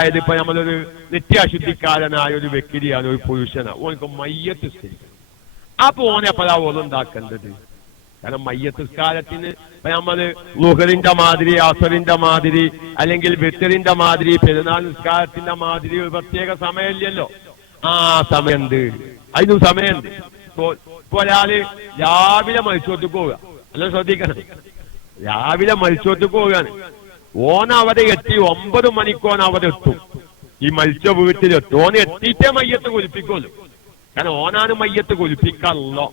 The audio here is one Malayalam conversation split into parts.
അതായത് ഇപ്പൊ നമ്മളൊരു നിത്യാശുദ്ധിക്കാരനായ ഒരു വ്യക്തിയാണ് ഒരു പുരുഷനാണ്. ഓനക്ക് മയ്യത്ത് അപ്പൊ ഓനെ എപ്പോഴാ ഓലുണ്ടാക്കേണ്ടത് കാരണം മയ്യത്ത് സ്കാരത്തിന് ഇപ്പൊ നമ്മൾ ലുഹറിന്റെ മാതിരി അസറിന്റെ മാതിരി അല്ലെങ്കിൽ വിത്തറിന്റെ മാതിരി പെരുന്നാൾ നിസ്കാരത്തിന്റെ മാതിരി ഒരു പ്രത്യേക സമയമില്ലല്ലോ. ആ സമയമുണ്ട്. അതിനും സമയമുണ്ട്. ഇപ്പൊ ഒരാൾ രാവിലെ മത്സരത്തിൽ പോവുക. അല്ല ശ്രദ്ധിക്കണം. രാവിലെ മത്സരത്തിൽ പോവുകയാണ്. അവിടെ എത്തി ഒമ്പത് മണിക്കോൻ എത്തും. ഈ മത്സ്യ വീട്ടിലെത്തും ഓൻ എത്തിയിട്ടേ മയ്യത്ത് കൊലിപ്പിക്കുള്ളൂ. കാരണം ഓനാണ് മയ്യത്ത് കൊലിപ്പിക്കാറുള്ളോ?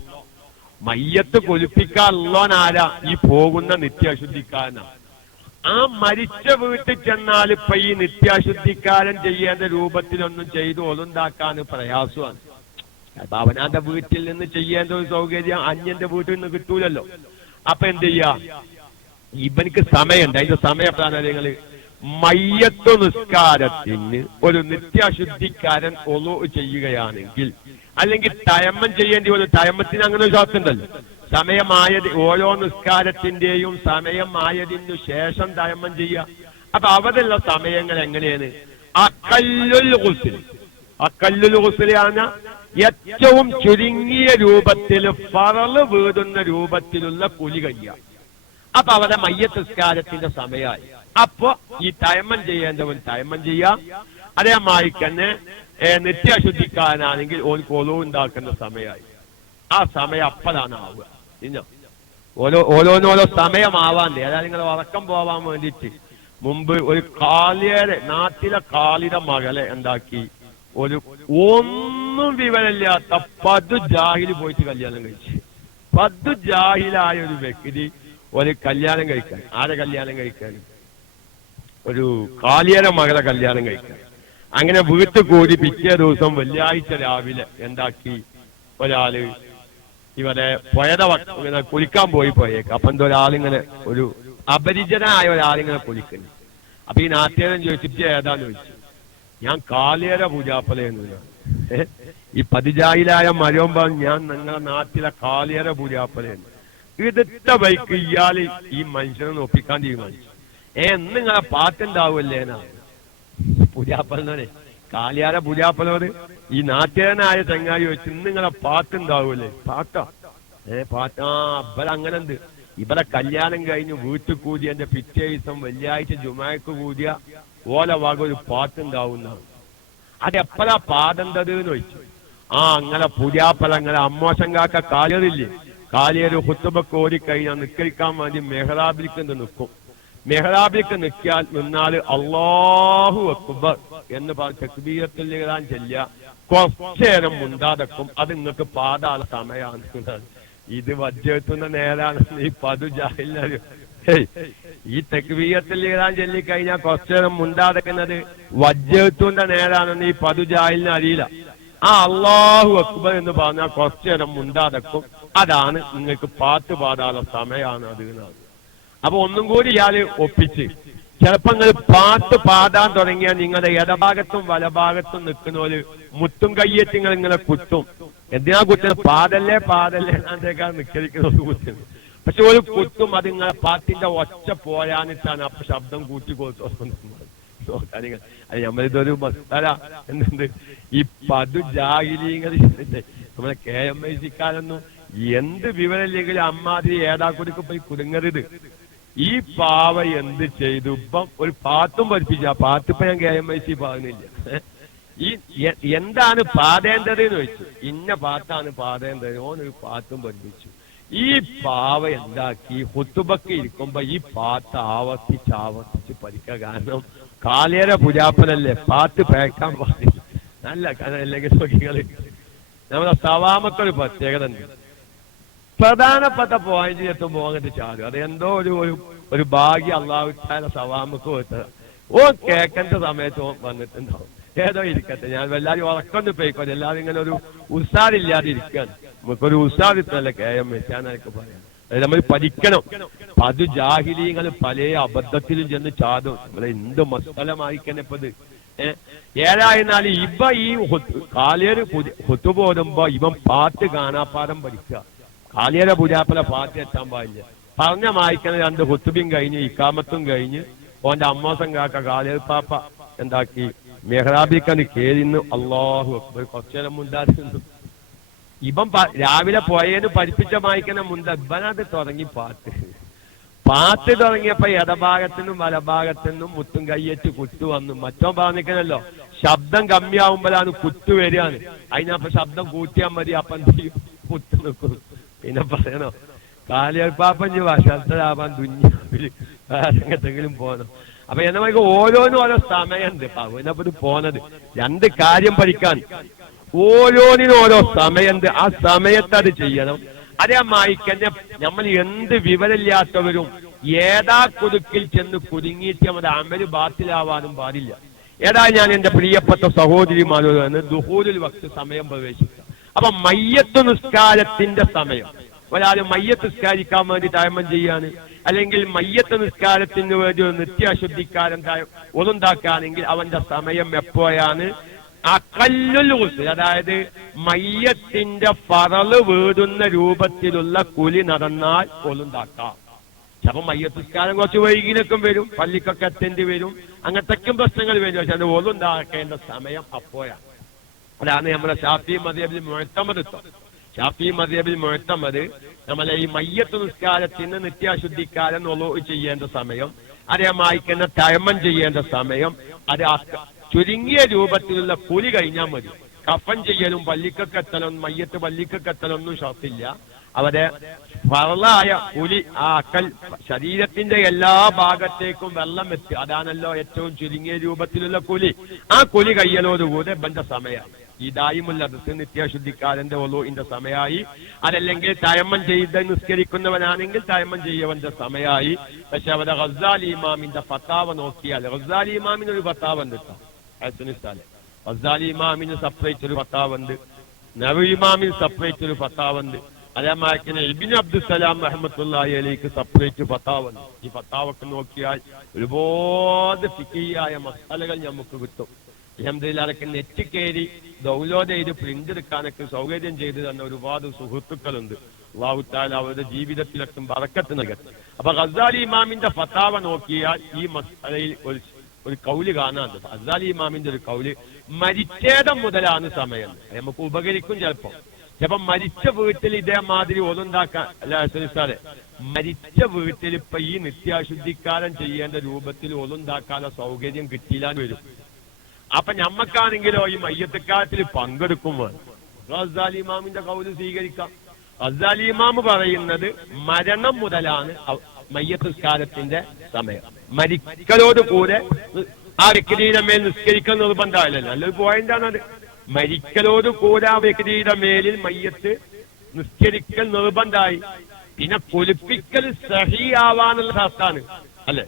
മയ്യത്ത് കൊലിപ്പിക്കാറുള്ളോനാരാ ഈ പോകുന്ന നിത്യാശുദ്ധിക്കാരനാ? ആ മരിച്ച വീട്ടിൽ ചെന്നാൽ ഇപ്പൊ ഈ നിത്യാശുദ്ധിക്കാരൻ ചെയ്യേണ്ട രൂപത്തിലൊന്നും ചെയ്ത് ഒന്നുണ്ടാക്കാൻ പ്രയാസമാണ്. അവനാന്റെ വീട്ടിൽ നിന്ന് ചെയ്യേണ്ട ഒരു സൗകര്യം അന്യന്റെ വീട്ടിൽ നിന്ന് കിട്ടൂലല്ലോ. അപ്പൊ എന്ത് ചെയ്യാ? ഇവനിക്ക് സമയമുണ്ട്. അതിന്റെ സമയപ്രാണങ്ങൾ മയ്യത്വ നിസ്കാരത്തിന് ഒരു നിത്യാശുദ്ധിക്കാരൻ ഒലു ചെയ്യുകയാണെങ്കിൽ അല്ലെങ്കിൽ തയമ്മം ചെയ്യേണ്ടി വരും. തയമ്മത്തിന് അങ്ങനെ ഒരു ശാസ്ത്രമുണ്ടല്ലോ സമയമായത് ഓരോ നിസ്കാരത്തിന്റെയും സമയമായതിനു ശേഷം തയമ്മം ചെയ്യുക. അപ്പൊ അവരുള്ള സമയങ്ങൾ എങ്ങനെയാണ്? അക്കല്ലുൽ ഹുസിൽ അക്കല്ലുൽ ഹുസിലാണ് ഏറ്റവും ചുരുങ്ങിയ രൂപത്തിൽ ഫറൾ വീടുന്ന രൂപത്തിലുള്ള കുലി കഴിയുക. അപ്പൊ അവരുടെ മയ്യത്തിസ്കാരത്തിന്റെ സമയമായി. അപ്പൊ ഈ തയമ്മം ചെയ്യേണ്ടവൻ തയമ്മം ചെയ്യാം. അതേമായി തന്നെ നിത്യാശുദ്ധിക്കാരനാണെങ്കിൽ ഓൻ കൊലു ഉണ്ടാക്കുന്ന സമയമായി. ആ സമയം അപ്പതാണ് ആവുക. ഇന്നോ ഓരോ ഓരോന്നോരോ സമയമാവാണ്ടേ അതായത് നിങ്ങൾ ഉറക്കം പോവാൻ വേണ്ടിയിട്ട് മുമ്പ് ഒരു കാളിയുടെ നാട്ടിലെ കാളിയുടെ മകളെ എന്താക്കി? ഒരു ഒന്നും വിവരമില്ലാത്ത പതു ജാഹിൽ പോയിട്ട് കല്യാണം കഴിച്ചു. പതു ജാഹിലായ ഒരു വ്യക്തി ഒരു കല്യാണം കഴിക്കാൻ. ആരെ കല്യാണം കഴിക്കാൻ? ഒരു കാലിയര മകളെ കല്യാണം കഴിക്കാൻ. അങ്ങനെ വീട്ടിൽ കൂടി പിറ്റേ ദിവസം വെള്ളിയാഴ്ച രാവിലെ എന്താക്കി? ഒരാൾ ഇവരെ പുഴയുടെ ഇങ്ങനെ കുളിക്കാൻ പോയി പോയേക്ക്. അപ്പൊ എന്തോ ഒരാളിങ്ങനെ ഒരു അപരിചിതനായ ഒരാളിങ്ങനെ കുളിക്കുന്നു. അപ്പൊ ഈ നാട്ടുകാരൻ ചോദിച്ചിട്ട് ഏതാന്ന് ചോദിച്ചു? ഞാൻ കാലിയര പൂജാപ്പലയെന്ന് ഈ പതിജായിലായ മരവുമ്പോ ഞാൻ നിങ്ങളുടെ നാട്ടിലെ കാലിയര പൂജാപ്പലയെന്ന്. ഇതിട്ട ബൈക്ക് ഇയാൾ ഈ മനുഷ്യനെ നോപ്പിക്കാൻ തീരുമാനിച്ചു ഏ എന്ന്? നിങ്ങളെ പാട്ടുണ്ടാവുമല്ലേനാ പുരാപ്പലനെ കാലിയാര പുരാപ്പലോട് ഈ നാട്ടുകാരനായ ചങ്ങായി വെച്ച് ഇന്ന് നിങ്ങളെ പാട്ടുണ്ടാവൂലേ പാട്ടാ? ഏ പാട്ടാ? ഇവരങ്ങനെ ഉണ്ട് ഇവരെ കല്യാണം കഴിഞ്ഞ് വീട്ടിൽ കൂടി എന്റെ പിറ്റേ ദിവസം വെള്ളിയാഴ്ച ജുമാക്ക് കൂടിയ ഓല വക ഒരു പാട്ടുണ്ടാവുന്നതാണ് അതെപ്പോഴാ പാടേണ്ടത് എന്ന് ചോദിച്ചു. ആ അങ്ങനെ പുരാപ്പല അങ്ങനെ അമ്മോശം കാക്ക കാലിയറില്ലേ കാലിയൊരു ഹുത്തുബക്ക് ഓടിക്കഴിഞ്ഞാൽ നിക്കരിക്കാൻ വേണ്ടി മെഹ്റാബിലേക്ക് നിൽക്കും മെഹ്റാബിലേക്ക് നിൽക്കാൻ നിന്നാൽ അള്ളാഹു അക്ബർ എന്ന് പറഞ്ഞ തക്ബീരത്തിൽ ഇറാൻ ചെല്ലുക. കുറച്ചേരം മുണ്ടാതക്കും. അത് നിങ്ങൾക്ക് പാതാള സമയമാണ്. ഇത് വജ്രത്തുന്ന നേരാണ്. ഈ പതു ജാഹിലിനറിയും ഈ തെക്വീയത്തിൽ ഇറാൻ ചൊല്ലിക്കഴിഞ്ഞാൽ കുറച്ചേരം മുണ്ടാതെക്കുന്നത് വജ്ജെത്തുന്റെ നേരാണെന്ന് ഈ പതു ജാഹിലിന് അറിയില്ല. ആ അള്ളാഹു അക്ബർ എന്ന് പറഞ്ഞാൽ കുറച്ചേരം മുണ്ടാതെക്കും. അതാണ് നിങ്ങൾക്ക് പാട്ട് പാടാനുള്ള സമയമാണ് അത് അപ്പൊ ഒന്നും കൂടി ഇയാൾ ഒപ്പിച്ച്. ചിലപ്പോ നിങ്ങൾ പാട്ട് പാടാൻ തുടങ്ങിയാൽ നിങ്ങളുടെ ഇടഭാഗത്തും വലഭാഗത്തും നിൽക്കുന്നവര് മുത്തും കയ്യേറ്റ് നിങ്ങൾ ഇങ്ങനെ കുത്തും. എന്തിനാ കുത്തുന്നത്? പാടല്ലേ പാടല്ലേ എന്നേക്കാൾ നിക്കരിക്കുന്നത് കുത്തുന്നത് പക്ഷെ ഒരു കുത്തും അത് നിങ്ങളെ പാട്ടിന്റെ ഒച്ച പോയാനിട്ടാണ് അപ്പൊ ശബ്ദം കൂട്ടി കൊടുത്തു നോക്കാനിങ്ങൾ അത് നമ്മളിതൊരു മസ്തല എന്തുണ്ട്? ഈ പതു ജാഹിലീങ്ങൾ നമ്മളെ കെ എം ഐ സിക്കാരൊന്നും എന്ത് വിവരമില്ലെങ്കിൽ അമ്മാതിരി ഏതാക്കുടിക്ക് പോയി കുടുങ്ങരുത്. ഈ പാവ എന്ത് ചെയ്തു? ഇപ്പം ഒരു പാത്തും പഠിപ്പിച്ച. പാട്ട് ഇപ്പൊ ഞാൻ കെ എം ഐ സി പാകുന്നില്ല ഈ എന്താണ് പാതേണ്ടത് എന്ന് ചോദിച്ചു. ഇന്ന പാത്താണ് പാതേണ്ടത്. ഓനൊരു പാത്തും പഠിപ്പിച്ചു. ഈ പാവ എന്താക്കി? ഹുത്തുബക്ക് ഇരിക്കുമ്പോ ഈ പാത്ത് ആവർത്തിച്ച് ആവർത്തിച്ച് പഠിക്കുക കാരണം കാലേര പുരാപ്പനല്ലേ? പാത്ത് പേക്കാൻ പാടില്ല. നല്ല അല്ലെങ്കിൽ നമ്മുടെ സവാമക്കൊരു പ്രത്യേകത ഉണ്ട്. പ്രധാനപ്പെട്ട പോയിന്റ് എത്തുമ്പോ അങ്ങോട്ട് ചാടും അത് എന്തോ ഒരു ഒരു ഒരു ഭാഗ്യ അള്ളാഹുത്താല സവാമക്ക് കൊടുത്തത് ഓ കേക്കന്റെ സമയത്ത് വന്നിട്ടുണ്ടാവും. ഏതോ ഇരിക്കട്ടെ. ഞാൻ എല്ലാരും ഉറക്കൊന്ന് പോയിക്കോ എല്ലാവരും ഇങ്ങനെ ഒരു ഉസാറില്ലാതെ ഇരിക്കാൻ നമുക്കൊരു ഉസാറിത്തല്ല കെ എം എനിക്ക് പറയാം. അത് നമ്മൾ പഠിക്കണം. പതു ജാഹിലീങ്ങൾ പല അബദ്ധത്തിലും ചെന്ന് ചാടും. നമ്മളെ എന്ത് മസ്തലമായിക്കന്നെ ഇപ്പൊ ഇത് ഏ? ഏതായിരുന്നാലും ഇവ ഈ കാലേര് കൊത്തുപോരുമ്പോ ഇവൻ പാട്ട് കാണാപ്പാടം പഠിക്കുക കാലിയര പുരാപ്പല ഫാത്തി എത്താൻ പാടില്ല. പറഞ്ഞ മായ്ക്കണ രണ്ട് കുത്തുബിയും കഴിഞ്ഞ് ഇക്കാമത്തും കഴിഞ്ഞ് ഓന്റെ അമ്മാസം കാക്ക കാലിയർ പാപ്പ എന്താക്കി? മെഹ്റാബിക്കന് കേറിന്ന് അള്ളാഹു അക്ബർ കുറച്ചേരം മുണ്ടായിരുന്നു ഇവൻ രാവിലെ പോയേന് പഠിപ്പിച്ച മായ്ക്കണ മുണ്ട ഇവനത് തുടങ്ങി പാട്ട്. പാത്ത് തുടങ്ങിയപ്പോ ഇടഭാഗത്തിനും വലഭാഗത്തിനും മുത്തും കയ്യേറ്റ് കുത്തു വന്നു. മറ്റോ പറഞ്ഞിക്കണല്ലോ ശബ്ദം കമ്മിയാവുമ്പോഴാണ് കുത്തു വരികയാണ്. അതിനപ്പോ ശബ്ദം കൂട്ടിയാൽ മതി അപ്പം കുത്തു നിൽക്കും പിന്നെ പറയണോ? കാലിയൽപ്പാപ്പഞ്ഞ് വശത്തരാവാൻ ദുഞ്ഞാവിൽ വേറെങ്ങെന്തെങ്കിലും പോകണം. അപ്പൊ എന്നെ നമുക്ക് ഓരോന്നും ഓരോ സമയമുണ്ട് അവനപ്പോ ഇത് പോണത്? രണ്ട് കാര്യം പഠിക്കാൻ. ഓരോന്നിനും ഓരോ സമയമുണ്ട്. ആ സമയത്ത് അത് ചെയ്യണം. അതേ മായിക്കന്നെ നമ്മൾ എന്ത് വിവരമില്ലാത്തവരും ഏതാ കുതുക്കിൽ ചെന്ന് കുതുങ്ങിയിട്ട് നമ്മുടെ അമൽ ബാത്തിലാവാനും പാടില്ല. ഏതാ ഞാൻ എന്റെ പ്രിയപ്പെട്ട സഹോദരിമാരോട് ദുഹൂരിൽ വക്ത് സമയം പ്രവേശിക്കുക. അപ്പൊ മയ്യത്ത് നിസ്കാരത്തിന്റെ സമയം. ഒരാൾ മയ്യത്ത് നിസ്കാരിക്കാൻ വേണ്ടി തായ്മം ചെയ്യാണ്. അല്ലെങ്കിൽ മയ്യത്ത് നിസ്കാരത്തിന് വേണ്ടി ഒരു നിത്യാശുദ്ധിക്കാരൻ ഒന്നുണ്ടാക്കുകയാണെങ്കിൽ അവന്റെ സമയം എപ്പോഴാണ്? അകല്ലുൽ ഗുസ്ൽ അതായത് മയ്യത്തിന്റെ പറൾ വീടുന്ന രൂപത്തിലുള്ള കുലി നടന്നാൽ ഒന്നുണ്ടാക്കാം ചിലപ്പോ മയ്യത്തിസ്കാരം കുറച്ച് വൈകിനൊക്കെ വരും പള്ളിക്കൊക്കെ എത്തേണ്ടി വരും അങ്ങനത്തെക്കും പ്രശ്നങ്ങൾ വരും. പക്ഷെ അത് ഒന്നുണ്ടാക്കേണ്ട സമയം അപ്പോഴാണ്. അതാണ് നമ്മുടെ ഷാഫി മതിയബിൽ മുഴത്തമതത്വം ഷാഫി മതിയബിൽ മുഴത്തമത് നമ്മളെ ഈ മയ്യത്ത് നിസ്കാരത്തിന് നിത്യാശുദ്ധിക്കാരൻ ഒലോ ചെയ്യേണ്ട സമയം അതേമായിക്കുന്ന തയമം ചെയ്യേണ്ട സമയം അത് ചുരുങ്ങിയ രൂപത്തിലുള്ള കുലി കഴിഞ്ഞാൽ മതി. കഫൻ ചെയ്യലും പള്ളിക്കെത്തലും മയ്യത്ത് പള്ളിക്കെത്തലൊന്നും ഷർത്തില്ല. അവരെ ഫറലായ കുലി ആ അക്കൽ ശരീരത്തിന്റെ എല്ലാ ഭാഗത്തേക്കും വെള്ളം എത്തി അതാണല്ലോ ഏറ്റവും ചുരുങ്ങിയ രൂപത്തിലുള്ള കുലി ആ കുലി കയ്യലോടുകൂടെ ബന്ധ സമയമായി ഈ ദായിമുള്ള ദൃശ്യ നിത്യാശുദ്ധിക്കാരന്റെ ഒലുവിന്റെ സമയായി. അതല്ലെങ്കിൽ തയമ്മം ചെയ്ത് നിസ്കരിക്കുന്നവനാണെങ്കിൽ തയമ്മം ചെയ്യവന്റെ സമയായി. പക്ഷെ അവരെ റസാലി ഇമാമിന്റെ ഫത്താവ നോക്കിയാൽ റസാലി ഇമാമിന് ഒരു ഫത്താവ് ഉണ്ട് കേട്ടോ ഇമാമിന് സെപ്പറേറ്റ് ഒരു ഫത്താവുണ്ട് നബി ഇമാമിന് സെപ്പറേറ്റ് ഒരു ഫത്താവുണ്ട് അതേമാതിരി ഇബിൻ അബ്ദുസലാം റഹ്മത്തുള്ളാഹി അലിക്ക് സെപ്പറേറ്റ് ഫത്താവുണ്ട് ഈ ഫത്താവൊക്കെ നോക്കിയാൽ ഒരുപാട് ഫിക്കിയായ മസാലകൾ നമുക്ക് കിട്ടും. അലഹമ്മദില്ലാതൊക്കെ നെറ്റ് കയറി ഡൗൺലോഡ് ചെയ്ത് പ്രിന്റ് എടുക്കാനൊക്കെ സൗകര്യം ചെയ്തു തന്ന ഒരുപാട് സുഹൃത്തുക്കളുണ്ട്. വാവുത്താൽ അവരുടെ ജീവിതത്തിലൊക്കെ വറക്കത്ത് നൽകട്ടെ. അപ്പൊ ഖസാലി ഇമാമിന്റെ ഫത്താവ നോക്കിയാൽ ഈ മസാലയിൽ ഒരു ഒരു കൗൽ കാണാറുണ്ട് ഖസാലി ഇമാമിന്റെ ഒരു കൗൽ മരിച്ചേതം മുതലാണ് സമയം. നമുക്ക് ഉപകരിക്കും ചിലപ്പോ. ചിലപ്പോ മരിച്ച വീട്ടിൽ ഇതേമാതിരി ഒന്നുണ്ടാക്കാൻ അല്ല മരിച്ച വീട്ടിൽ ഇപ്പൊ ഈ നിത്യാശുദ്ധിക്കാരൻ ചെയ്യേണ്ട രൂപത്തിൽ ഒന്നുണ്ടാക്കാനുള്ള സൗകര്യം കിട്ടിയില്ലാന്ന് വരും. അപ്പൊ ഞമ്മക്കാണെങ്കിലോ ഈ മയ്യത്തക്കാലത്തിൽ പങ്കെടുക്കുമ്പോൾ റസാലി ഇമാമിന്റെ കൗൽ സ്വീകരിക്കാം. റസാലി ഇമാം പറയുന്നത് മരണം മുതലാണ് മയ്യത്തുസ്കാരത്തിന്റെ സമയം. മരിക്കലോട് കൂടെ ആ വ്യക്തിയുടെ മേൽ നിസ്കരിക്കാൻ നിർബന്ധമല്ലല്ലോ നല്ലൊരു പോയിന്റാണ് മരിക്കലോട് കൂടെ ആ വ്യക്തിയുടെ മേലിൽ മയ്യത്ത് നിസ്കരിക്കൽ നിർബന്ധമായി. പിന്നെ കൊലിപ്പിക്കൽ സഹിയാവാനുള്ള ശാസ്ത്രാണ് അല്ലെ?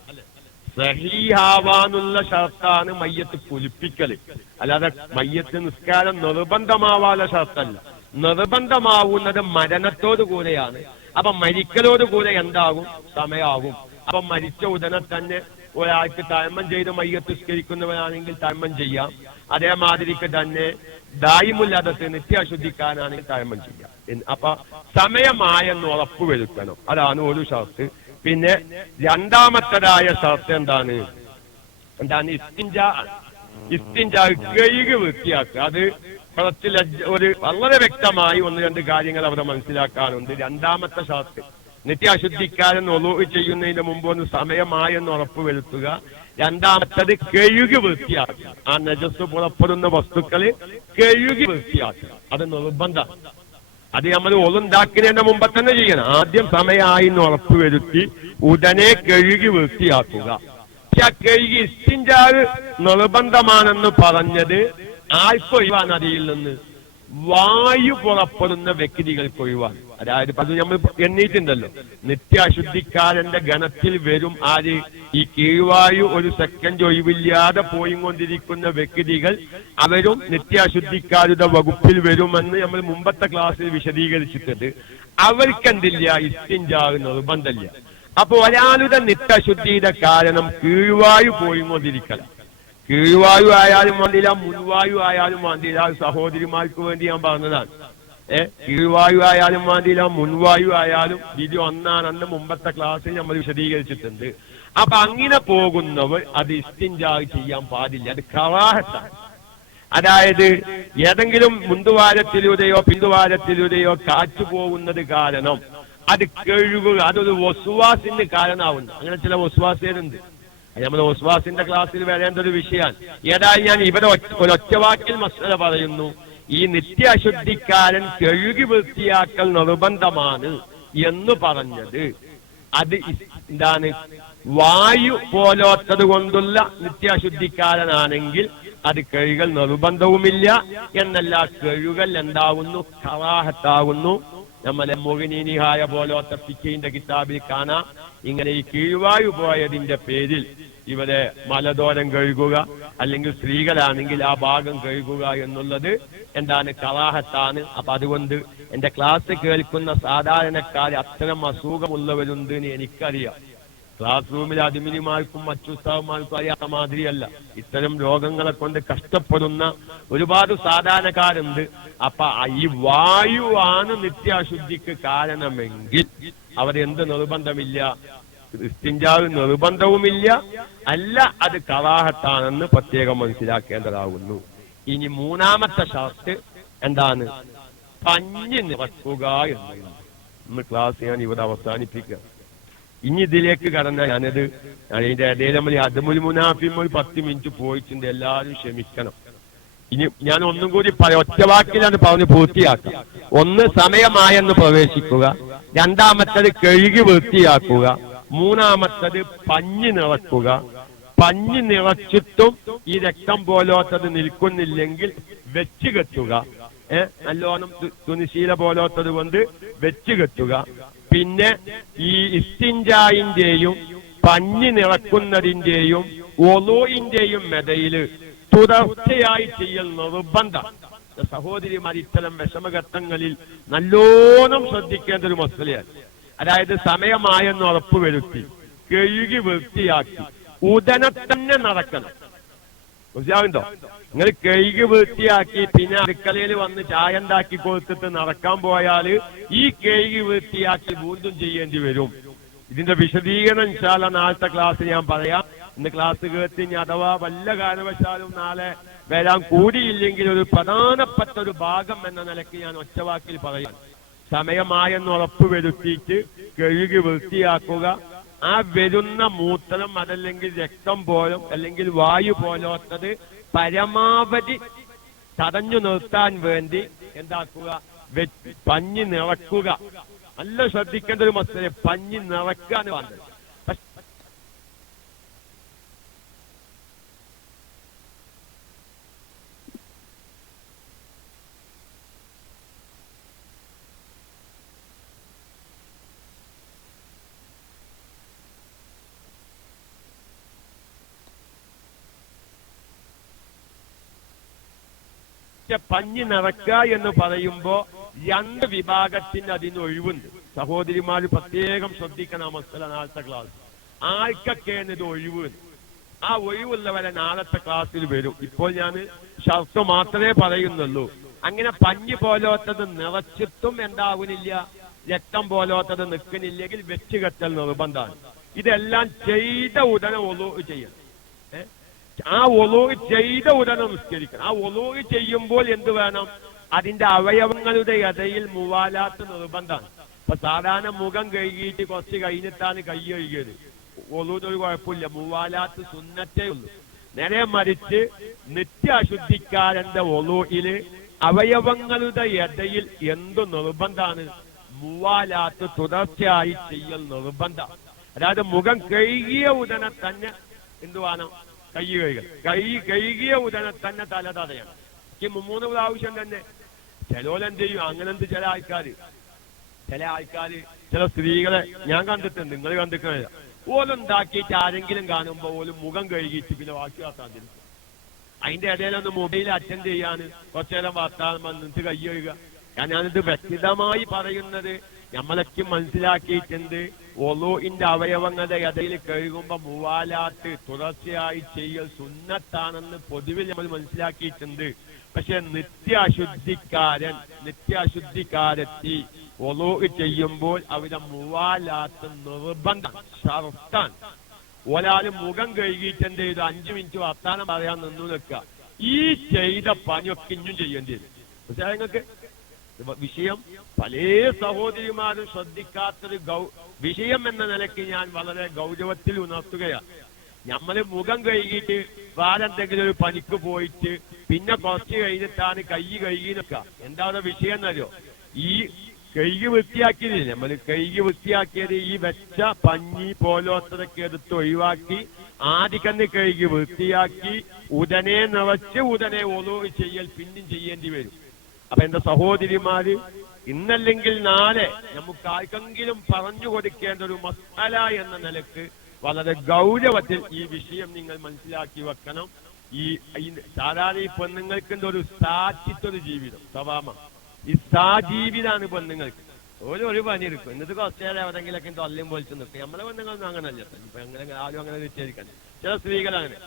സഹീഹാവാനുള്ള ഷർത്താണ് മയ്യത്ത് കുലിപ്പിക്കൽ അല്ലാതെ മയ്യത്ത് നിസ്കാരം നിർബന്ധമാവാനുള്ള ഷർത്തല്ല നിർബന്ധമാവുന്നത് മരണത്തോടു കൂടെയാണ്. അപ്പൊ മരിക്കലോട് കൂടെ എന്താകും? സമയാകും. അപ്പൊ മരിച്ച ഉടനെ തന്നെ ഒരാൾക്ക് തയമ്മം ചെയ്ത് മയ്യത്ത് നിസ്കരിക്കുന്നവനാണെങ്കിൽ തയമ്മം ചെയ്യാം. അതേമാതിരിക്ക് തന്നെ ദായിമുല്ലാദത്ത് നിത്യാശുദ്ധിക്കാനാണെങ്കിൽ തയമ്മം ചെയ്യാം. അപ്പൊ സമയമായെന്ന് ഉറപ്പുവരുത്തണം. അതാണ് ഒരു ഷർത്ത് പിന്നെ രണ്ടാമത്തതായ ഷർത്ത് എന്താണ്? എന്താണ്? ഇസ്തിഞ്ച ഇസ്തിഞ്ച കഴുകി വൃത്തിയാക്കുക. അത് കുറച്ച് ഒരു വളരെ വ്യക്തമായി ഒന്ന് രണ്ട് കാര്യങ്ങൾ അവിടെ മനസ്സിലാക്കാനുണ്ട്. രണ്ടാമത്തെ ഷർത്ത് നിത്യാശുദ്ധിക്കാരൻ ഒലവ് ചെയ്യുന്നതിന് മുമ്പ് ഒന്ന് സമയമായെന്ന് ഉറപ്പുവരുത്തുക. രണ്ടാമത്തത് കഴുകി വൃത്തിയാക്കുക. ആ നജസ് പുറപ്പെടുന്ന വസ്തുക്കൾ കഴുകി വൃത്തിയാക്കുക. അത് നിർബന്ധമാണ് അത് നമ്മൾ ഒളുണ്ടാക്കുന്നതിന്റെ മുമ്പ് തന്നെ ചെയ്യണം. ആദ്യം സമയമായി എന്ന് ഉറപ്പുവരുത്തി ഉടനെ കഴുകി വൃത്തിയാക്കുക. പക്ഷെ ആ കഴുകി ഇഷ്ടിഞ്ചാൽ നിർബന്ധമാണെന്ന് പറഞ്ഞത് ആർക്കൊഴിവാണ് അതിൽ നിന്ന്. വായു പുറപ്പെടുന്ന വ്യക്തികൾക്ക് ഒഴിവാണ്. അതായത് അത് നമ്മൾ എണ്ണീറ്റുണ്ടല്ലോ നിത്യാശുദ്ധിക്കാരന്റെ ഗണത്തിൽ വരും ആര്? ഈ കീഴ്വായു ഒരു സെക്കൻഡ് ഒഴിവില്ലാതെ പോയിക്കൊണ്ടിരിക്കുന്ന വ്യക്തികൾ അവരും നിത്യാശുദ്ധിക്കാരുടെ വകുപ്പിൽ വരുമെന്ന് നമ്മൾ മുമ്പത്തെ ക്ലാസ്സിൽ വിശദീകരിച്ചിട്ടുണ്ട്. അവർക്കെന്തില്ല? ഇസ്തിഞ്ചാവ് നിർബന്ധമില്ല. അപ്പൊ ഒരാളുടെ നിത്യശുദ്ധിയുടെ കാരണം കീഴ്വായു പോയിക്കൊണ്ടിരിക്കണം. കീഴ്വായു ആയാലും വേണ്ടിയില്ല മുൻവായു ആയാലും വേണ്ടിയില്ല. സഹോദരിമാർക്ക് വേണ്ടി ഞാൻ പറഞ്ഞതാണ്. കീഴ്വായു ആയാലും വേണ്ടിയില്ല മുൻവായു ആയാലും വിധി ഒന്നാണെന്ന് മുമ്പത്തെ ക്ലാസ്സിൽ നമ്മൾ വിശദീകരിച്ചിട്ടുണ്ട്. അപ്പൊ അങ്ങനെ പോകുന്നവർ അത് ഇസ്തിഞ്ചാവ് ചെയ്യാൻ പാടില്ല. അത് കവാഹത്താണ്. അതായത് ഏതെങ്കിലും മുന്തുവാരത്തിലൂടെയോ പിന്തുവാരത്തിലൂടെയോ കാറ്റു പോകുന്നത് കാരണം അത് കഴുകുക അതൊരു വസുവാസിന് കാരണമാവുന്നു. അങ്ങനെ ചില വസുവാസികളുണ്ട്. നമ്മൾ വസുവാസിന്റെ ക്ലാസ്സിൽ വരേണ്ട ഒരു വിഷയമാണ്. ഏതായാലും ഞാൻ ഇവിടെ ഒറ്റ- വാക്കിൽ മസല പറയുന്നു. ഈ നിത്യാശുദ്ധിക്കാരൻ കഴുകി വൃത്തിയാക്കൽ നിർബന്ധമാണ് എന്ന് പറഞ്ഞത്. അത് എന്താണ്? വായു പോലോത്തത് കൊണ്ടുള്ള നിത്യാശുദ്ധിക്കാരനാണെങ്കിൽ അത് കഴുകൽ നിർബന്ധവുമില്ല എന്നല്ല കഴുകൽ എന്താകുന്നു കറാഹത്താവുന്നു. നമ്മളെ മുഖനീനിഹായ പോലോത്ത പിക്കയിന്റെ കിതാബിൽ കാണാം. ഇങ്ങനെ ഈ കീഴ്വായു പോയതിന്റെ പേരിൽ ഇവരെ മലദോരം കഴുകുക അല്ലെങ്കിൽ സ്ത്രീകളാണെങ്കിൽ ആ ഭാഗം കഴുകുക എന്നുള്ളത് എന്താണ് കലാഹത്താണ്. അപ്പൊ അതുകൊണ്ട് എന്റെ ക്ലാസ് കേൾക്കുന്ന സാധാരണക്കാർ അത്തരം അസുഖമുള്ളവരുണ്ട് എന്ന് എനിക്കറിയാം. ക്ലാസ് റൂമിൽ അതിമിനിമാർക്കും മറ്റുസ്താവന്മാർക്കും അറിയാത്ത മാതിരിയല്ല. ഇത്തരം രോഗങ്ങളെ കൊണ്ട് കഷ്ടപ്പെടുന്ന ഒരുപാട് സാധാരണക്കാരുണ്ട്. അപ്പൊ ഈ വായുവാണ് നിത്യാശുദ്ധിക്ക് കാരണമെങ്കിൽ അവരെന്ത് നിർബന്ധമില്ല? ക്രിസ്ത്യൻജാവ് നിർബന്ധവുമില്ല. അല്ല അത് കവാഹത്താണെന്ന് പ്രത്യേകം മനസ്സിലാക്കേണ്ടതാകുന്നു. ഇനി മൂന്നാമത്തെ ഷർട്ട് എന്താണ്? പഞ്ഞ് നിറക്കുക എന്ന് ക്ലാസ് ഞാൻ ഇവിടെ അവസാനിപ്പിക്കുക. ഇനി ഇതിലേക്ക് കടന്ന ഞാനത് അതിന്റെ ഇടയിൽ നമ്മൾ അതുമുൽ മുനാഫിം ഒരു പത്ത് മിനിറ്റ് പോയിട്ടുണ്ട്. എല്ലാവരും ക്ഷമിക്കണം. ഇനി ഞാൻ ഒന്നും കൂടി ഒറ്റ വാക്കിലാണ് പറഞ്ഞ് പൂർത്തിയാക്കുക ഒന്ന് സമയമായെന്ന് പ്രവേശിക്കുക. രണ്ടാമത്തത് കഴുകി വൃത്തിയാക്കുക. മൂന്നാമത്തത് പഞ്ഞ് നിറക്കുക പഞ്ഞ് നിറച്ചിട്ടും ഈ രക്തം പോലോത്തത് നിൽക്കുന്നില്ലെങ്കിൽ വെച്ച് കെട്ടുക. ഏ നല്ലോണം തുനിശീല പോലോത്തത് കൊണ്ട് വെച്ച് കെട്ടുക. പിന്നെ ഈ ഇസ്റ്റിൻചായിന്റെയും പഞ്ഞ് നിറക്കുന്നതിന്റെയും ഒലോയിന്റെയും മെതയിൽ തുടർച്ചയായി ചെയ്യൽ നിർബന്ധം. സഹോദരിമാർ ഇത്തരം വിഷമഘട്ടങ്ങളിൽ നല്ലോണം ശ്രദ്ധിക്കേണ്ട ഒരു മസലയാണ് അതായത് സമയമായെന്ന് ഉറപ്പുവരുത്തി കഴുകി വൃത്തിയാക്കി ഉടനെ തന്നെ നടക്കണം. മനസ്സിലാവുണ്ടോ നിങ്ങൾ കഴുകി വൃത്തിയാക്കി പിന്നെ അടുക്കളയിൽ വന്ന് ചായ ഉണ്ടാക്കി കൊടുത്തിട്ട് നടക്കാൻ പോയാൽ ഈ കഴുകി വൃത്തിയാക്കി വീണ്ടും ചെയ്യേണ്ടി വരും. ഇതിന്റെ വിശദീകരണം ഇൻഷാല്ല നാളത്തെ ക്ലാസ് ഞാൻ പറയാം. ഇന്ന് ക്ലാസ് കേട്ട് അഥവാ വല്ല കാരണവശാലും നാളെ വരാൻ കൂടിയില്ലെങ്കിൽ ഒരു പ്രധാനപ്പെട്ട ഒരു ഭാഗം എന്ന നിലയ്ക്ക് ഞാൻ ഒറ്റവാക്കിൽ പറയാം. സമയമായെന്ന് ഉറപ്പ് വരുത്തിയിട്ട് കഴുകി വൃത്തിയാക്കുക. ആ വരുന്ന മൂത്രം അതല്ലെങ്കിൽ രക്തം പോലും അല്ലെങ്കിൽ വായു പോലോത്തത് പരമാവധി തടഞ്ഞു നിർത്താൻ വേണ്ടി എന്താക്കുക? പഞ്ഞി നിറക്കുക. നല്ല ശ്രദ്ധിക്കേണ്ട ഒരു മസ്തരെ പഞ്ഞി നിറക്കുക എന്ന് പറഞ്ഞത് പക്ഷെ പക്ഷെ പഞ്ഞി നടക്കുക എന്ന് പറയുമ്പോ രണ്ട് വിഭാഗത്തിന് അതിന് ഒഴിവുണ്ട്. സഹോദരിമാര് പ്രത്യേകം ശ്രദ്ധിക്കണം മസ്തല നാളത്തെ ക്ലാസ്. ആൾക്കൊക്കെയാണ് ഇത് ഒഴിവ് ആ ഒഴിവുള്ളവരെ നാളത്തെ ക്ലാസ്സിൽ വരും. ഇപ്പോൾ ഞാൻ ഷർട്ട് മാത്രമേ പറയുന്നുള്ളൂ. അങ്ങനെ പഞ്ഞി പോലോത്തത് നിറച്ചിട്ടും എന്താവുന്നില്ല രക്തം പോലോത്തത് നിൽക്കുന്നില്ലെങ്കിൽ വെച്ചുകെട്ടൽ നിർബന്ധമാണ്. ഇതെല്ലാം ചെയ്ത ഉടനെ ഒതു ചെയ്യണം? ആ ഒലു ചെയ്ത ഉടനെ നിസ്കരിക്കണം. ആ ഒലു ചെയ്യുമ്പോൾ എന്ത് വേണം? അതിന്റെ അവയവങ്ങളുടെ ഇടയിൽ മുവാലാത്ത് നിർബന്ധമാണ്. ഇപ്പൊ സാധാരണ മുഖം കഴുകിയിട്ട് കുറച്ച് കഴിഞ്ഞിട്ടാണ് കൈ കഴുകിയത്. ഒലൂതൊരു കുഴപ്പമില്ല. മുവാലാത്ത് സുന്നത്തേ ഉള്ളൂ. നേരെ മറിച്ച് നിത്യ അശുദ്ധിക്കാരന്റെ ഒലൂയിൽ അവയവങ്ങളുടെ ഇടയിൽ എന്ത് നിർബന്ധമാണ്? മുവാലാത്ത് തുടർച്ചയായി ചെയ്യൽ നിർബന്ധം അതായത് മുഖം കഴുകിയ ഉടനെ തന്നെ എന്തുവാണ് വേണം? കൈ കഴുകൽ കൈ കഴുകിയ ഉടനെ തന്നെ തല തടയണം. ഈ മൂന്ന് ആവശ്യം തന്നെ ചിലോലെന്ത് ചെയ്യും അങ്ങനെന്ത് ചില ആൾക്കാര്? ചില ആൾക്കാര് ചില സ്ത്രീകളെ ഞാൻ കണ്ടിട്ടുണ്ട് നിങ്ങൾ കണ്ടിട്ടില്ല ഓലുണ്ടാക്കിയിട്ട് ആരെങ്കിലും കാണുമ്പോ ഓലും മുഖം കഴുകിയിട്ട് പിന്നെ വാർത്താൻ തരും അതിന്റെ ഇടയിലൊന്ന് മൊബൈൽ അറ്റൻഡ് ചെയ്യാന് കുറച്ചു നേരം വാർത്താൻ വന്നിട്ട് കൈ കഴുകുക. ഞാനിത് വ്യക്തിതമായി പറയുന്നത് നമ്മളൊക്കെ മനസ്സിലാക്കിയിട്ടുണ്ട്. ഒലോഇന്റെ അവയവങ്ങളുടെ ഇടയിൽ കഴുകുമ്പോ മൂവാലാത്ത് തുടർച്ചയായി ചെയ്യൽ സുന്നത്താണെന്ന് പൊതുവിൽ നമ്മൾ മനസ്സിലാക്കിയിട്ടുണ്ട്. പക്ഷെ നിത്യാശുദ്ധിക്കാരൻ നിത്യാശുദ്ധിക്കാരെത്തി ഒലോ ചെയ്യുമ്പോൾ അവിടെ മൂവാലാത്ത് നിർബന്ധം ഷർത്താൻ. ഒരാൾ മുഖം കഴുകിയിട്ട് എന്ത് ചെയ്തു? അഞ്ചു മിനിറ്റ് വർത്താനം പറയാൻ നിന്നു നിൽക്കുക. ഈ ചെയ്ത പണിയൊക്കെ ഇഞ്ഞും ചെയ്യേണ്ടി വരും. പക്ഷേ നിങ്ങൾക്ക്? വിഷയം പല സഹോദരിമാരും ശ്രദ്ധിക്കാത്തൊരു ഗൗ വിഷയം എന്ന നിലയ്ക്ക് ഞാൻ വളരെ ഗൗരവത്തിൽ ഉണർത്തുകയാണ്. നമ്മൾ മുഖം കഴുകിയിട്ട് വേറെന്തെങ്കിലും ഒരു പനിക്ക് പോയിട്ട് പിന്നെ കുറച്ച് കഴിഞ്ഞിട്ടാണ് കൈ കഴുകി നിൽക്കുക എന്താണ് വിഷയം എന്നറിയോ? ഈ കഴുകി വൃത്തിയാക്കിയതില്ല? നമ്മൾ കഴുകി വൃത്തിയാക്കിയത് ഈ വെച്ച പഞ്ഞി പോലോത്തതൊക്കെ എടുത്ത് ഒഴിവാക്കി ആദ്യക്കന്ന് കഴുകി വൃത്തിയാക്കി ഉടനെ നിറച്ച് ഉടനെ ഒലോ ചെയ്യൽ പിന്നും ചെയ്യേണ്ടി വരും. അപ്പൊ എന്റെ സഹോദരിമാര് ഇന്നല്ലെങ്കിൽ നാളെ നമുക്ക് ആർക്കെങ്കിലും പറഞ്ഞു കൊടുക്കേണ്ട ഒരു മസാല എന്ന നിലയ്ക്ക് വളരെ ഗൗരവത്തിൽ ഈ വിഷയം നിങ്ങൾ മനസ്സിലാക്കി വെക്കണം. ഈ സാധാരണ ഈ പെണ്ണുങ്ങൾക്ക് ഒരു സാറ്റിത്തൊരു ജീവിതം സവാമ. ഈ സാജീവിതാണ് പെണ്ണുങ്ങൾക്ക്. ഒരു ഒരു പണി എടുക്കും. എന്നിട്ട് കുറച്ചേരെ എവിടെങ്കിലൊക്കെ തൊല്ലും പൊളിച്ച് നിൽക്കും നമ്മളെ പെണ്ണുങ്ങളൊന്നും അങ്ങനല്ല. ഇപ്പൊ അങ്ങനെ ആരും അങ്ങനെ വിചാരിക്കാൻ ചില സ്ത്രീകൾ അങ്ങനെ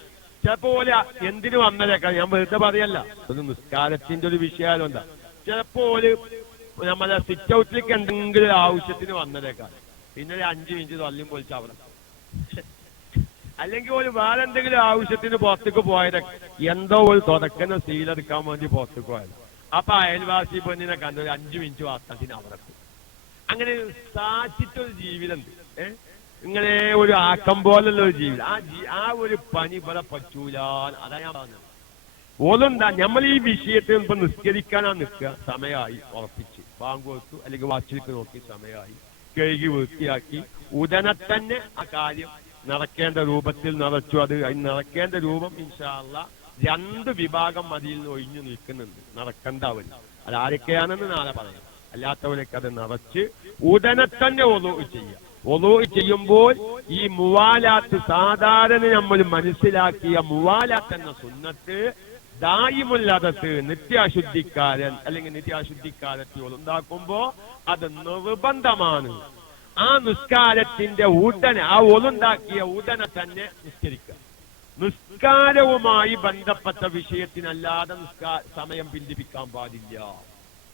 ചിലപ്പോ പോലെ എന്തിനു വന്നതേക്കാം ഞാൻ വെറുതെ പറയല്ല. അത് നിസ്കാരത്തിന്റെ ഒരു വിഷയാലും എന്താ? ചിലപ്പോ നമ്മളെ സിറ്റ് ഔട്ടിലേക്ക് എന്തെങ്കിലും ആവശ്യത്തിന് വന്നതേക്കാം പിന്നെ ഒരു അഞ്ചു മിനിറ്റ് തള്ളിയും പൊളിച്ച് അവിടെ. അല്ലെങ്കിൽ ഒരു വേറെ എന്തെങ്കിലും ആവശ്യത്തിന് പുറത്തേക്ക് പോയത് എന്തോ ഒരു തുടക്കുന്ന സീലെടുക്കാൻ വേണ്ടി പുറത്തേക്ക് പോയത്. അപ്പൊ അയൽവാസി പെണ്ണിനെ കണ്ടൊരു അഞ്ചു മിനിറ്റ് വാർത്തത്തിന് അവിടെ. അങ്ങനെ സാധിച്ചിട്ടൊരു ജീവിതം ഉണ്ട്. ഏ? ഇങ്ങനെ ഒരു ആക്കം പോലുള്ള ഒരു ജീവിതം ആ ആ ഒരു പണി ഇവിടെ പറ്റൂല അതാ ഞാൻ പറഞ്ഞത്. ഓലെന്താ? നമ്മൾ ഈ വിഷയത്തിൽ ഇപ്പൊ നിസ്കരിക്കാനാ നിൽക്കുക. സമയമായി ഉറപ്പിച്ച്. ബാങ്ക് കൊടുത്തു അല്ലെങ്കിൽ വാച്ചിലേക്ക് നോക്കി സമയമായി. കഴുകി വൃത്തിയാക്കി. ഉടനെ തന്നെ ആ കാര്യം നടക്കേണ്ട രൂപത്തിൽ നിറച്ചു അത് നടക്കേണ്ട രൂപം ഇൻഷാല്ല രണ്ട് വിഭാഗം മതിയിൽ നിന്ന് ഒഴിഞ്ഞു നിൽക്കുന്നുണ്ട്. നടക്കണ്ടാവില്ല. അത് ആരൊക്കെയാണെന്ന് നാളെ പറയാം. അല്ലാത്തവരൊക്കെ അത് നിറച്ച് ഉടനെ തന്നെ ഓതോ ചെയ്യുക. ഒലോ ചെയ്യുമ്പോൾ ഈ മുവാലാത്ത് സാധാരണ നമ്മൾ മനസ്സിലാക്കിയ മുവാലാത്ത് എന്ന സുന്നത്ത് ദായിമുല്ലാതത്ത് നിത്യാശുദ്ധിക്കാരൻ അല്ലെങ്കിൽ നിത്യാശുദ്ധിക്കാരത്തിൽ ഉണ്ടാക്കുമ്പോ അത് നിർബന്ധമാണ്. ആ നിസ്കാരത്തിന്റെ ഉടനെ ആ ഒളുണ്ടാക്കിയ ഉടനെ തന്നെ നിസ്കരിക്കുക. നിസ്കാരവുമായി ബന്ധപ്പെട്ട വിഷയത്തിനല്ലാതെ നിസ്കാര സമയം പിന്തിപ്പിക്കാൻ പാടില്ല.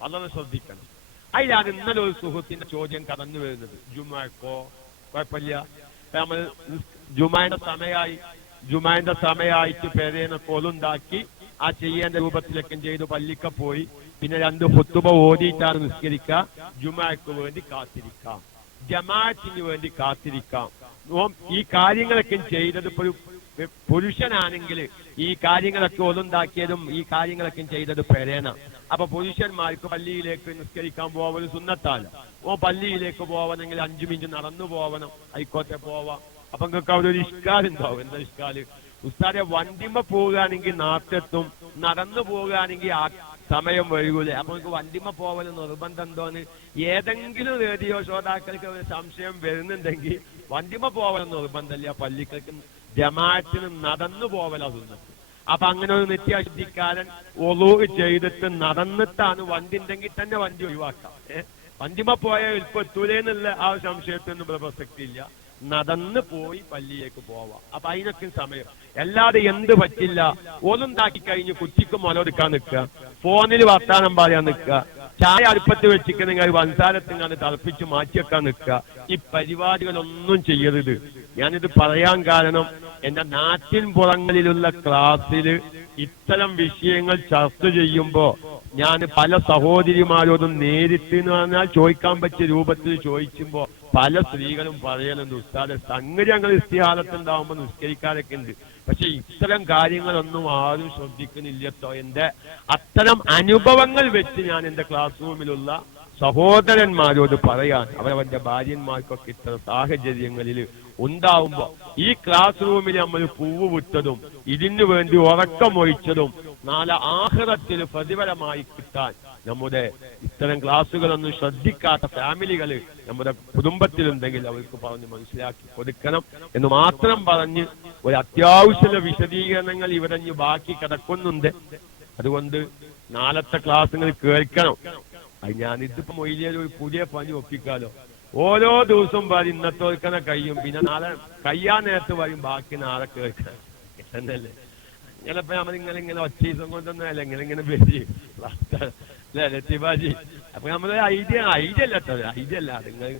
അതൊന്ന് ശ്രദ്ധിക്കണം. അതിലാണ് ഇന്നലെ ഒരു സുഹൃത്തിന്റെ ചോദ്യം കടന്നു വരുന്നത്. ജുമാക്കോ? കുഴപ്പമില്ല. നമ്മൾ ജുമാന്റെ സമയമായി ജുമാന്റെ സമയമായിട്ട് പേരേനെ കൊലുണ്ടാക്കി ആ ചെയ്യേണ്ട രൂപത്തിലൊക്കെ ചെയ്തു പള്ളിക്ക പോയി. പിന്നെ രണ്ട് പുത്തുമ ഓടിയിട്ടാണ് നിസ്കരിക്കുക. ജുമാക്ക് വേണ്ടി കാത്തിരിക്കാം. ജമാഅത്തിന് വേണ്ടി കാത്തിരിക്കാം. ഈ കാര്യങ്ങളൊക്കെ ചെയ്തത് ഒരു പുരുഷനാണെങ്കിൽ ഈ കാര്യങ്ങളൊക്കെ ഒതുണ്ടാക്കിയതും ഈ കാര്യങ്ങളൊക്കെ ചെയ്തത് പെരേന അപ്പൊ പുരുഷന്മാർക്ക് പള്ളിയിലേക്ക് നിസ്കരിക്കാൻ പോവാൻ സുന്നത്താല ഓ പള്ളിയിലേക്ക് പോവണമെങ്കിൽ അഞ്ചു മിനിറ്റ് നടന്നു പോവണം. ആയിക്കോട്ടെ പോവാം. അപ്പൊ നിങ്ങൾക്ക് അവിടെ ഒരു ഇഷ്കാലുണ്ടാവും എന്താ ഇഷ്കാൽ ഉസ്താദെ വണ്ടിമ പോവുകയാണെങ്കിൽ നാട്ടെത്തും നടന്നു പോവുകയാണെങ്കിൽ ആ സമയം വൈകൂലേ. അപ്പൊ നിങ്ങൾക്ക് വണ്ടിമ പോവൽ നിർബന്ധം എന്തോന്ന്? ഏതെങ്കിലും റേഡിയോ ശ്രോതാക്കൾക്ക് ഒരു സംശയം വരുന്നുണ്ടെങ്കിൽ വണ്ടിമ പോവൽ നിർബന്ധമില്ല. പള്ളിക്കൾക്ക് ജമാഅത്തിന് നടന്നു പോവലാ സുന്നത്ത്. അപ്പൊ അങ്ങനെ ഒരു നിത്യാശുദ്ധിക്കാരൻ ഒളൂ ചെയ്തിട്ട് നടന്നിട്ടാണ് വണ്ടി ഉണ്ടെങ്കിൽ തന്നെ വണ്ടി ഒഴിവാക്കാം. വണ്ടിമ പോയ ഇപ്പൊ എത്തൂലേന്നുള്ള ആ സംശയത്തിനൊന്നും പ്രസക്തി ഇല്ല നടന്ന് പോയി പള്ളിയിലേക്ക് പോവാം. അപ്പൊ അതിനൊക്കെ സമയം. അല്ലാതെ എന്ത് പറ്റില്ല. ഒന്നുണ്ടാക്കി കഴിഞ്ഞ് കുറ്റിക്ക് മുലൊടുക്കാൻ നിൽക്കുക. ഫോണിൽ വർത്താനം പറയാൻ നിൽക്കുക. ചായ അടുപ്പത്ത് വെച്ചിട്ടുണ്ടെങ്കിൽ വൻസാരത്തിങ്ങാണ് തിളപ്പിച്ച് മാറ്റിവെക്കാൻ നിൽക്കുക. ഈ പരിപാടികളൊന്നും ചെയ്യരുത്. ഞാനിത് പറയാൻ കാരണം എന്റെ നാട്ടിൻ പുറങ്ങളിലുള്ള ക്ലാസ്സിൽ ഇത്തരം വിഷയങ്ങൾ ചർച്ച ചെയ്യുമ്പോ ഞാൻ പല സഹോദരിമാരോടും നേരിട്ട് എന്ന് പറഞ്ഞാൽ ചോദിക്കാൻ പറ്റിയ രൂപത്തിൽ ചോദിക്കുമ്പോ പല സ്ത്രീകളും പറയലുണ്ട് ഉസ്താദെ സംഗതി ഞങ്ങൾ ഇസ്തിഹാലത്തുണ്ടാവുമ്പോ നിസ്കരിക്കാരൊക്കെ ഉണ്ട്. പക്ഷെ ഇത്തരം കാര്യങ്ങളൊന്നും ആരും ശ്രദ്ധിക്കുന്നില്ലത്തോ എന്റെ അത്തരം അനുഭവങ്ങൾ വെച്ച് ഞാൻ എന്റെ ക്ലാസ് റൂമിലുള്ള സഹോദരന്മാരോട് പറയാൻ അവരവന്റെ ഭാര്യന്മാർക്കൊക്കെ ഇത്തരം സാഹചര്യങ്ങളിൽ ഉണ്ടാവുമ്പോ ഈ ക്ലാസ് റൂമിൽ നമ്മൾ പൂവ് വിട്ടതും ഇതിനു വേണ്ടി ഉറക്കമൊഴിച്ചതും നാളെ ആഹ്റത്തിൽ പ്രതിഫലമായി കിട്ടാൻ നമ്മുടെ ഇത്തരം ക്ലാസ്സുകളൊന്നും ശ്രദ്ധിക്കാത്ത ഫാമിലികൾ നമ്മുടെ കുടുംബത്തിലുണ്ടെങ്കിൽ അവർക്ക് പറഞ്ഞ് മനസ്സിലാക്കി കൊടുക്കണം എന്ന് മാത്രം പറഞ്ഞ് ഒരു അത്യാവശ്യ വിശദീകരണങ്ങൾ ഇവിടെ ബാക്കി കിടക്കുന്നുണ്ട്. അതുകൊണ്ട് നാളത്തെ ക്ലാസ്സുകൾ കേൾക്കണം. അത് ഞാൻ ഇതിപ്പോ മൊയ്ലിയിൽ ഒരു പുതിയ പണി ഒപ്പിക്കാലോ. ഓരോ ദിവസവും പറയും ഇന്നത്തെ ഒരുക്കണ കഴിയും. പിന്നെ നാളെ കഴിയാൻ നേരത്ത് വരും ബാക്കി നാളെ കേൾക്കാൻ. എന്നല്ലേ ഇങ്ങനെ നമ്മൾ ഇങ്ങനെ ഇങ്ങനെ ദിവസം കൊണ്ടൊന്നും അല്ല ഇങ്ങനെ ഇങ്ങനെ പേര് ലത്തിബാജി അപ്പൊ നമ്മളെ ഐഡിയ ഐഡിയ അല്ല ഐഡിയ അല്ല. നിങ്ങൾ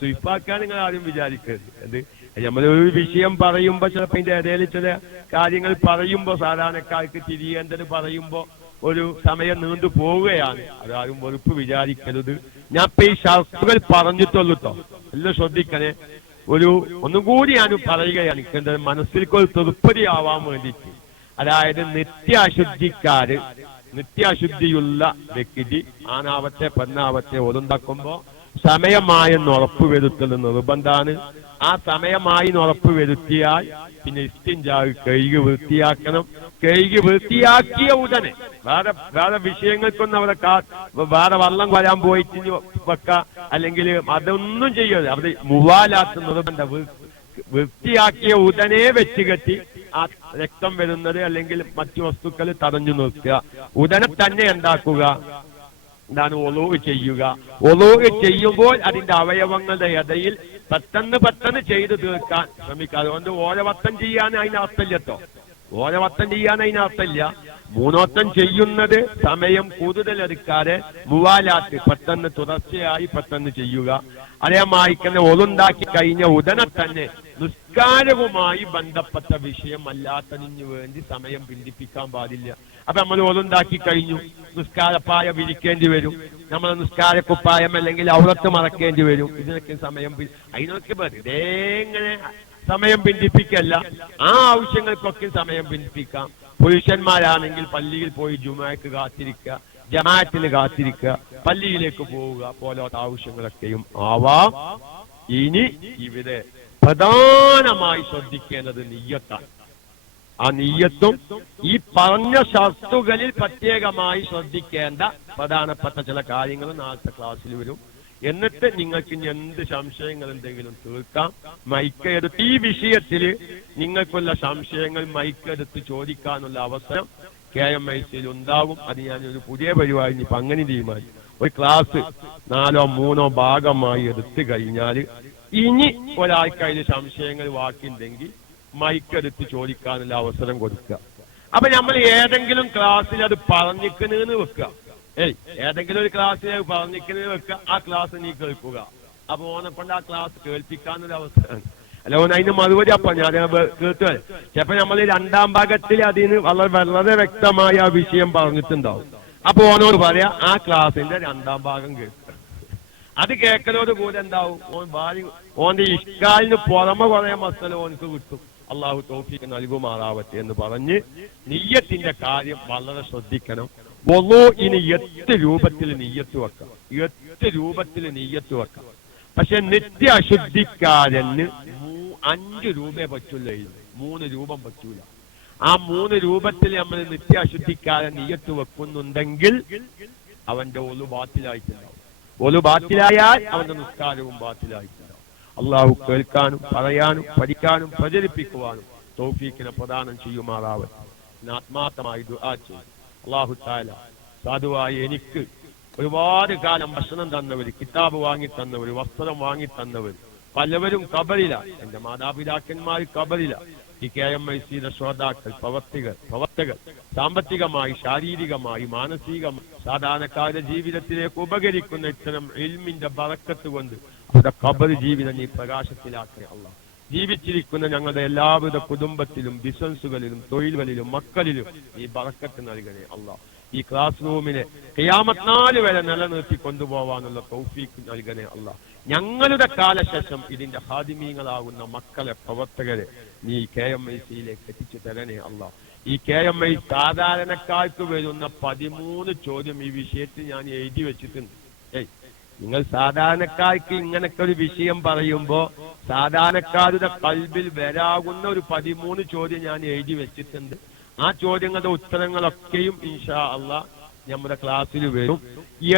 സ്വീപ്പാക്കാൻ നിങ്ങൾ ആരും വിചാരിക്കരുത്. എന്ത്? നമ്മൾ ഒരു വിഷയം പറയുമ്പോ ചിലപ്പോ ഇതിന്റെ ഇടയിൽ ചില കാര്യങ്ങൾ പറയുമ്പോ സാധാരണക്കാർക്ക് തിരിയേണ്ടത് പറയുമ്പോൾ ഒരു സമയം നീണ്ടു പോവുകയാണ്. അതാരും വെറുപ്പ് വിചാരിക്കരുത്. ഞാൻ ഇപ്പൊ ഈ ഷർത്തുകൾ പറഞ്ഞിട്ടുള്ളൂട്ടോ എല്ലാം ശ്രദ്ധിക്കണേ. ഒരു ഒന്നും കൂടി ഞാൻ പറയുകയാണ്. എന്റെ മനസ്സിൽ ഒരു തൃപ്തി ആവാൻ വേണ്ടിയിട്ട്. അതായത് നിത്യാശുദ്ധിക്കാര് നിത്യാശുദ്ധിയുള്ള വ്യക്തി ആനാവത്തെ പെണ്ണാവത്തെ ഒതുണ്ടാക്കുമ്പോ സമയമായെന്ന് ഉറപ്പുവരുത്തൽ നിർബന്ധാണ്. ആ സമയമായി ഉറപ്പ് വരുത്തിയാൽ പിന്നെ ഇസ്തിഞ്ചാവ് കഴുകി വൃത്തിയാക്കണം. കഴുകി വൃത്തിയാക്കിയ ഉടനെ. വേറെ വേറെ വിഷയങ്ങൾക്കൊന്നും അവിടെ കാ വേറെ വള്ളം വരാൻ പോയിട്ട് വെക്ക അല്ലെങ്കിൽ അതൊന്നും ചെയ്യരുത്. അവിടെ മുവാലാത്ത നിർബന്ധ വൃത്തിയാക്കിയ ഉടനെ വെച്ച് കെട്ടി ആ രക്തം വരുന്നത് അല്ലെങ്കിൽ മറ്റു വസ്തുക്കൾ തടഞ്ഞു നിർത്തുക. ഉടനെ തന്നെ ഉണ്ടാക്കുക എന്താണ്? ഒലോവ് ചെയ്യുക. ഒലോവ് ചെയ്യുമ്പോൾ അതിന്റെ അവയവങ്ങളുടെ ഇടയിൽ പെട്ടെന്ന് പെട്ടെന്ന് ചെയ്തു തീർക്കാൻ ശ്രമിക്കുക. അതുകൊണ്ട് ഓരോ ഓരവട്ടം ചെയ്യാൻ അതിന് അർത്ഥമില്ലട്ടോ ഓരവട്ടം ചെയ്യാൻ അതിനർത്ഥമില്ല മൂന്നോത്തം ചെയ്യുന്നത് സമയം കൂടുതൽ എടുക്കാതെ മുവാലാത്ത് പെട്ടെന്ന് തുടർച്ചയായി പെട്ടെന്ന് ചെയ്യുക. അതേമായിക്കന്നെ ഒതുണ്ടാക്കി കഴിഞ്ഞ ഉടനെ തന്നെ നിസ്കാരവുമായി ബന്ധപ്പെട്ട വിഷയം അല്ലാത്തതിനു വേണ്ടി സമയം പിന്തിപ്പിക്കാൻ പാടില്ല. അപ്പൊ നമ്മൾ ഒതുണ്ടാക്കി കഴിഞ്ഞു. നിസ്കാരപ്പായ വിരിക്കേണ്ടി വരും. നമ്മൾ നിസ്കാരക്കുപ്പായം അല്ലെങ്കിൽ ഔറത്ത് മറക്കേണ്ടി വരും. ഇതിനൊക്കെ സമയം അതിനൊക്കെ വെറുതെ ഇങ്ങനെ സമയം പിന്തിപ്പിക്കല്ല ആ ആവശ്യങ്ങൾക്കൊക്കെ സമയം പിന്തിപ്പിക്കാം പുരുഷന്മാരാണെങ്കിൽ പള്ളിയിൽ പോയി ജുമാക്ക് കാത്തിരിക്കുക ജമാഅത്തിന് കാത്തിരിക്കുക പള്ളിയിലേക്ക് പോവുക പോലത്തെ ആവശ്യങ്ങളൊക്കെയും ആവാം. ഇനി ഇവിടെ പ്രധാനമായി ശ്രദ്ധിക്കേണ്ടത് നീയത്താണ് ആ നീയത്തും ഈ പറഞ്ഞ ശസ്തുകളിൽ പ്രത്യേകമായി ശ്രദ്ധിക്കേണ്ട പ്രധാനപ്പെട്ട ചില കാര്യങ്ങൾ നാളത്തെ ക്ലാസ്സിൽ വരും. എന്നിട്ട് നിങ്ങൾക്ക് ഇനി എന്ത് സംശയങ്ങൾ എന്തെങ്കിലും തീർക്കാം മൈക്കെടുത്ത് ഈ വിഷയത്തിൽ നിങ്ങൾക്കുള്ള സംശയങ്ങൾ മൈക്കെടുത്ത് ചോദിക്കാനുള്ള അവസരം കെ എം ഐ സിയിൽ ഉണ്ടാവും. അത് ഞാൻ ഒരു പുതിയ പരിപാടി ഇനി അങ്ങനെ തീരുമാനിച്ചു ഒരു ക്ലാസ് നാലോ മൂന്നോ ഭാഗമായി എടുത്തു കഴിഞ്ഞാൽ ഇനി ഒരാൾക്ക് അതിന് സംശയങ്ങൾ വാക്കിണ്ടെങ്കിൽ മൈക്കെടുത്ത് ചോദിക്കാനുള്ള അവസരം കൊടുക്കുക. അപ്പൊ നമ്മൾ ഏതെങ്കിലും ക്ലാസ്സിൽ അത് പറഞ്ഞിക്കണെന്ന് വെക്കുക. ഏയ് ഏതെങ്കിലും ഒരു ക്ലാസ്സിൽ പറഞ്ഞിരിക്കുന്നത് വെക്കുക ആ ക്ലാസ് നീ കേൾക്കുക. അപ്പൊ ഓനെ കൊണ്ട് ആ ക്ലാസ് കേൾപ്പിക്കാന്നൊരു അവസ്ഥയാണ് അല്ല ഓൻ അതിന് മറുപടി അപ്പൊ ഞാൻ കേട്ടു. ചിലപ്പോ നമ്മൾ രണ്ടാം ഭാഗത്തിൽ അതിന് വളരെ വളരെ വ്യക്തമായ ആ വിഷയം പറഞ്ഞിട്ടുണ്ടാവും. അപ്പൊ ഓനോട് പറയാ ആ ക്ലാസിന്റെ രണ്ടാം ഭാഗം കേൾക്കുക അത് കേൾക്കലോട് കൂടെ എന്താവും? ഓൻ ഭാര്യ ഓന്റെ ഇഷ്കാലിന് പുറമെ കുറെ മസല ഓനക്ക് കിട്ടും. അള്ളാഹു തോഫിക്ക് നൽകുമാറാവട്ടെ എന്ന് പറഞ്ഞ് നെയ്യത്തിന്റെ കാര്യം വളരെ ശ്രദ്ധിക്കണം. ഒന്നോ ഇനി എട്ട് രൂപത്തിൽ നെയ്യത്ത് വെക്കാം. എട്ട് രൂപത്തിൽ നെയ്യത്ത് വെക്കാം. പക്ഷെ നിത്യ അശുദ്ധിക്കാരന് അഞ്ച് രൂപയെ എഴുതി മൂന്ന് രൂപം പറ്റൂല. ആ മൂന്ന് രൂപത്തിൽ നമ്മൾ നിത്യ അശുദ്ധിക്കാരൻ നെയ്യത്ത് വെക്കുന്നുണ്ടെങ്കിൽ അവന്റെ ഒലു ബാത്തിലായിട്ടുണ്ടാവും. ഒലു ബാത്തിലായാൽ അവന്റെ നിസ്കാരവും ബാത്തിലായിട്ടുണ്ടാവും. അള്ളാഹു കേൾക്കാനും പറയാനും പഠിക്കാനും പ്രചരിപ്പിക്കുവാനും തോഫീക്കിനെ പ്രദാനം ചെയ്യുമാറാവട്ടെ. ഞാൻ ആത്മാർത്ഥമായി ദുആ ചെയ്യും. അള്ളാഹു താല സാധുവായി എനിക്ക് ഒരുപാട് കാലം ഭക്ഷണം തന്നവർ കിതാബ് വാങ്ങി തന്നവർ വസ്ത്രം വാങ്ങി തന്നവർ പലവരും കബലില എന്റെ മാതാപിതാക്കന്മാർ കബലില ഈ കെ എം ഐ സിയുടെ ശ്രോതാക്കൾ പ്രവർത്തികൾ പ്രവർത്തകർ സാമ്പത്തികമായി ശാരീരികമായി മാനസികമായി സാധാരണക്കാരുടെ ജീവിതത്തിലേക്ക് ഉപകരിക്കുന്ന ഇത്തരം എൽമിന്റെ ബറക്കത്ത് കൊണ്ട് അവരുടെ കബൽ ജീവിതം നീ പ്രകാശത്തിലാക്കുക അല്ല ജീവിച്ചിരിക്കുന്ന ഞങ്ങളുടെ എല്ലാവിധ കുടുംബത്തിലും ബിസിനസ്സുകളിലും തൊഴിലുകളിലും മക്കളിലും ഈ ബറക്കത്ത് നൽകണേ അല്ല ഈ ക്ലാസ് റൂമിനെ കയാമത്നാൽ വരെ നിലനിർത്തി കൊണ്ടുപോവാനുള്ള തൗഫീക്ക് നൽകണേ അല്ല ഞങ്ങളുടെ കാലശേഷം ഇതിന്റെ ഹാദിമീങ്ങളാകുന്ന മക്കളെ പ്രവർത്തകരെ നീ കെ എം ഐ സിയിലേക്ക് എത്തിച്ചു തരണേ അല്ല ഈ കെ എം ഐ സാധാരണക്കാർക്ക് വരുന്ന പതിമൂന്ന് ചോദ്യം ഈ വിഷയത്തിൽ ഞാൻ എഴുതി വെച്ചിട്ടുണ്ട്. ഏയ് നിങ്ങൾ സാധാരണക്കാർക്ക് ഇങ്ങനൊക്കെ ഒരു വിഷയം പറയുമ്പോ സാധാരണക്കാരുടെ കൽബിൽ വരാകുന്ന ഒരു പതിമൂന്ന് ചോദ്യം ഞാൻ എഴുതി വെച്ചിട്ടുണ്ട്. ആ ചോദ്യങ്ങളുടെ ഉത്തരങ്ങളൊക്കെയും ഇൻഷാ അള്ളാ നമ്മുടെ ക്ലാസ്സിൽ വരും.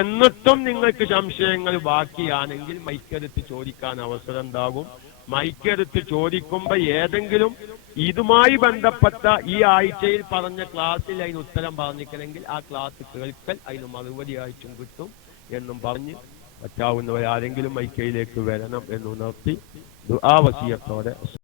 എന്നിട്ടും നിങ്ങൾക്ക് സംശയങ്ങൾ ബാക്കിയാണെങ്കിൽ മൈക്കെടുത്ത് ചോദിക്കാൻ അവസരം ഉണ്ടാകും. മൈക്കെടുത്ത് ചോദിക്കുമ്പോ ഏതെങ്കിലും ഇതുമായി ബന്ധപ്പെട്ട ഈ ആഴ്ചയിൽ പറഞ്ഞ ക്ലാസ്സിൽ അതിന് ഉത്തരം പറഞ്ഞിക്കണമെങ്കിൽ ആ ക്ലാസ് കേൾക്കൽ അതിന് മറുപടി ആയിട്ടും കിട്ടും എന്നും പറഞ്ഞ് പറ്റാവുന്നവരാരെങ്കിലും മൈക്കയിലേക്ക് വരണം എന്നുണർത്തി ദുആ വസിയത്തോടെ